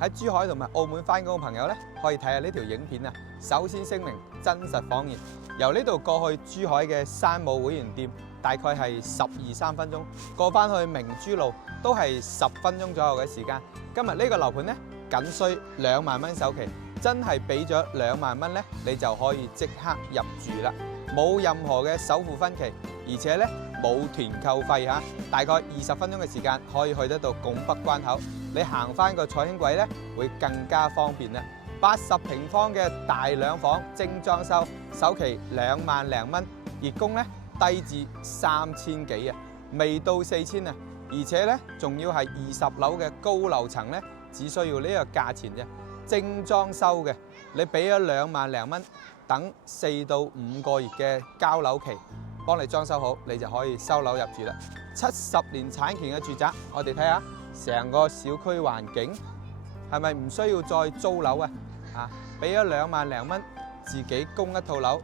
喺珠海同埋澳門翻工嘅朋友咧，可以睇下呢條影片啊。首先聲明真實謊言，由呢度過去珠海嘅山姆會員店大概係12-13分鐘，過翻去明珠路都係10分鐘左右嘅時間。今日呢個樓盤咧，僅需2萬蚊首期，真係俾咗2萬蚊咧，你就可以即刻入住啦，冇任何嘅首付分期，而且咧冇團購費嚇，大概20分鐘嘅時間可以去得到拱北關口。你行翻個彩輕軌咧，會更加方便啦。80平方嘅大兩房精裝修，首期2萬零蚊，月供咧低至3000幾啊，未到4000啊，而且咧仲要係20樓嘅高樓層咧，只需要呢個價錢啫。精裝修嘅，你俾咗2萬零蚊，等4到5個月嘅交樓期，幫你裝修好，你就可以收樓入住啦。70年產權嘅住宅，我哋睇下成個小區環境係咪唔需要再租樓啊？俾咗2萬零蚊，自己供一套樓，